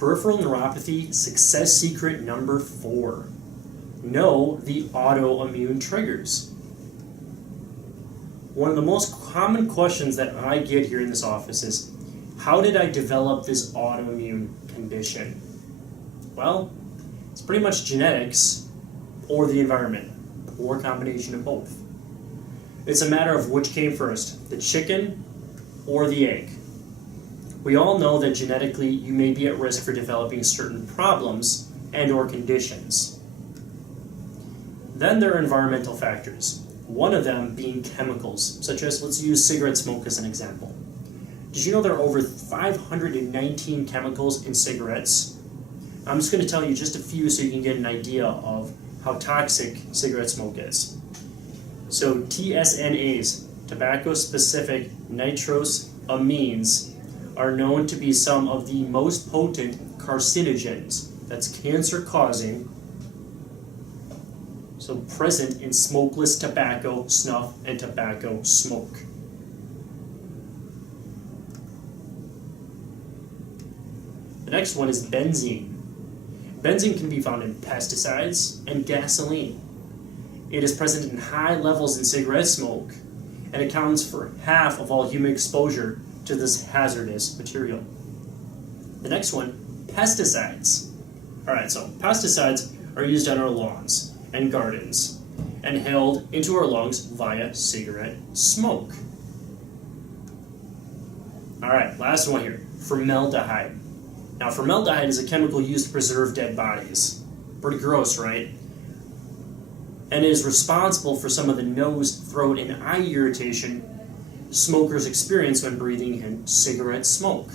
Peripheral Neuropathy Success Secret number 4. Know the autoimmune triggers. One of the most common questions that I get here in this office is, how did I develop this autoimmune condition? Well, it's pretty much genetics or the environment, or a combination of both. It's a matter of which came first, the chicken or the egg. We all know that genetically you may be at risk for developing certain problems and or conditions. Then there are environmental factors, one of them being chemicals, such as, let's use cigarette smoke as an example. Did you know there are over 519 chemicals in cigarettes? I'm just going to tell you just a few so you can get an idea of how toxic cigarette smoke is. So TSNAs, tobacco-specific nitrosamines, are known to be some of the most potent carcinogens, that's cancer-causing, so present in smokeless tobacco, snuff, and tobacco smoke. The next one is benzene. Benzene can be found in pesticides and gasoline. It is present in high levels in cigarette smoke and accounts for half of all human exposure to this hazardous material. The next one, pesticides. Alright, so pesticides are used on our lawns and gardens and inhaled into our lungs via cigarette smoke. Alright, last one here, formaldehyde. Now, formaldehyde is a chemical used to preserve dead bodies. Pretty gross, right? And it is responsible for some of the nose, throat, and eye irritation smokers experience when breathing in cigarette smoke.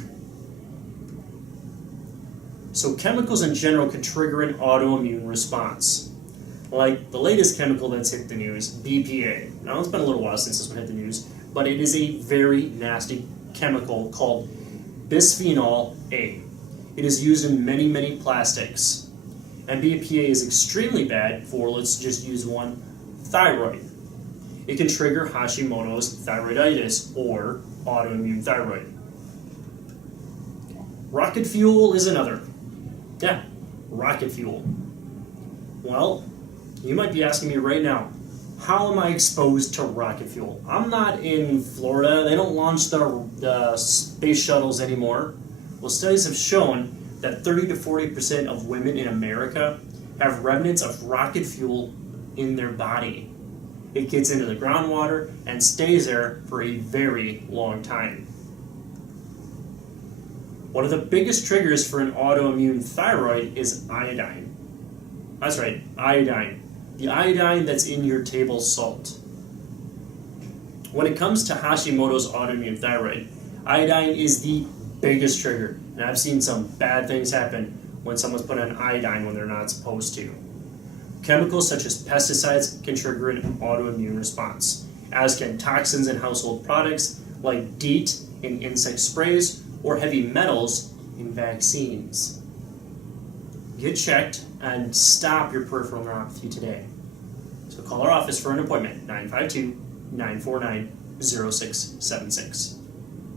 So chemicals in general can trigger an autoimmune response. Like the latest chemical that's hit the news, BPA. Now, it's been a little while since this one hit the news, but it is a very nasty chemical called bisphenol A. It is used in many, many plastics. And BPA is extremely bad for, let's just use one, thyroid. It can trigger Hashimoto's thyroiditis or autoimmune thyroid. Rocket fuel is another. Yeah, rocket fuel. Well, you might be asking me right now, how am I exposed to rocket fuel? I'm not in Florida. They don't launch the space shuttles anymore. Well, studies have shown that 30 to 40% of women in America have remnants of rocket fuel in their body. It gets into the groundwater and stays there for a very long time. One of the biggest triggers for an autoimmune thyroid is iodine. That's right, iodine. The iodine that's in your table salt. When it comes to Hashimoto's autoimmune thyroid, iodine is the biggest trigger. And I've seen some bad things happen when someone's put on iodine when they're not supposed to. Chemicals such as pesticides can trigger an autoimmune response, as can toxins in household products like DEET in insect sprays or heavy metals in vaccines. Get checked and stop your peripheral neuropathy today. So call our office for an appointment, 952-949-0676.